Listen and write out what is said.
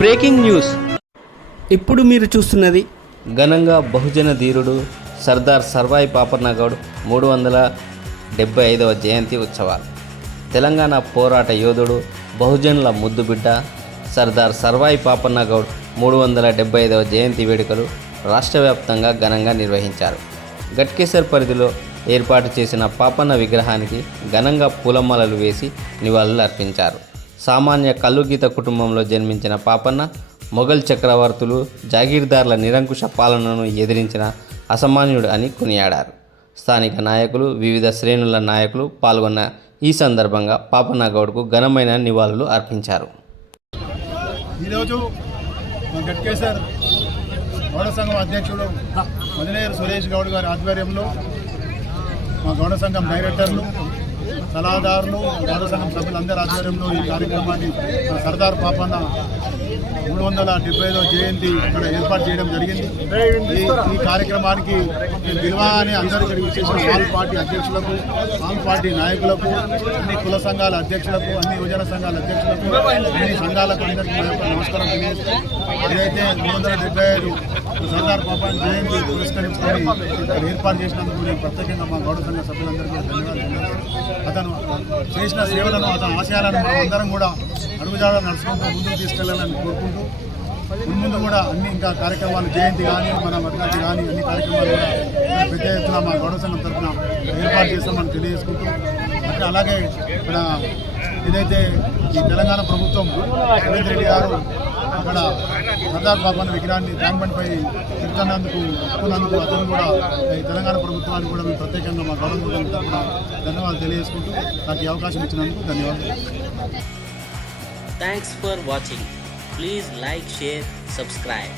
Breaking news. ఇప్పుడు మీరు చూస్తున్నది ఘనంగా బహుజన ధీరుడు సర్దార్ సర్వాయి పాపన్నగౌడ్ మూడు వందల డెబ్బై ఐదవ జయంతి ఉత్సవాలు. తెలంగాణ పోరాట యోధుడు బహుజనుల ముద్దుబిడ్డ సర్దార్ సర్వాయి పాపన్నగౌడ్ మూడు వందల డెబ్బై ఐదవ జయంతి వేడుకలు రాష్ట్ర వ్యాప్తంగా ఘనంగా నిర్వహించారు. గట్కేసర్ పరిధిలో ఏర్పాటు చేసిన పాపన్న విగ్రహానికి ఘనంగా పూలమాలలు వేసి నివాళులు అర్పించారు. సామాన్య కల్లుగీత కుటుంబంలో జన్మించిన పాపన్న మొఘల్ చక్రవర్తులు జాగీర్దార్ల నిరంకుశ పాలనను ఎదిరించిన అసామాన్యుడు అని కొనియాడారు. స్థానిక నాయకులు వివిధ శ్రేణుల నాయకులు పాల్గొన్న ఈ సందర్భంగా పాపన్న గౌడ్కు ఘనమైన నివాళులు అర్పించారు. ఈరోజు గట్కేసర్ గౌడ సంఘం అధ్యక్షుడు మదినేరు సురేష్ గౌడ్ గారి ఆధ్వర్యంలో మా గౌడ సంఘం డైరెక్టర్లు సలహాదారులు గౌడ సంఘం సభ్యులందరి ఆధ్వర్యంలో ఈ కార్యక్రమాన్ని సర్దార్ పాపన్న మూడు వందల డెబ్బై జయంతి ఇక్కడ ఏర్పాటు చేయడం జరిగింది. ఈ ఈ కార్యక్రమానికి నేను పిలవగానే అందరూ ఇక్కడికి వచ్చేసిన ఆల్ పార్టీ అధ్యక్షులకు ఆల్ పార్టీ నాయకులకు అన్ని కుల సంఘాల అధ్యక్షులకు అన్ని యువజన సంఘాల అధ్యక్షులకు అన్ని సంఘాలకు అందరికీ నమస్కారం తెలియజేస్తూ ఏదైతే మూడు వందల డెబ్బై ఐదు సర్దార్ పాపాన్ని జయంతి పురస్కరించుకొని ఇక్కడ ఏర్పాటు చేసినందుకు నేను ప్రత్యేకంగా మా గౌడ సంఘ సభ్యులందరికీ ధన్యవాదాలు అతను చేసిన సేవలను అతని ఆశయాలను మనం అందరం కూడా అడుగుజాడ నడుచుకుంటూ ముందుకు తీసుకెళ్ళాలని కోరుకుంటూ ముందు కూడా అన్ని ఇంకా కార్యక్రమాలు జయంతి కానీ మన వర్గాది కానీ అన్ని కార్యక్రమాలు కూడా పెద్ద ఎత్తున మా గౌడ సంఘం తరఫున ఏర్పాటు చేస్తామని తెలియజేసుకుంటూ అట్లా అలాగే ఇక్కడ ఏదైతే ఈ తెలంగాణ ప్రభుత్వం రేవంత్ రెడ్డి గారు అక్కడ సర్దార్ బాబాన్ విగ్రహాన్ని ట్యాంక్ తిరుగుతున్నందుకు ఒప్పుకున్నందుకు అతను కూడా ఈ తెలంగాణ ప్రభుత్వానికి కూడా మేము ప్రత్యేకంగా మా గౌరవం తరఫున ధన్యవాదాలు తెలియజేసుకుంటూ నాకు ఈ అవకాశం ఇచ్చినందుకు ధన్యవాదాలు. Thanks for watching please like share subscribe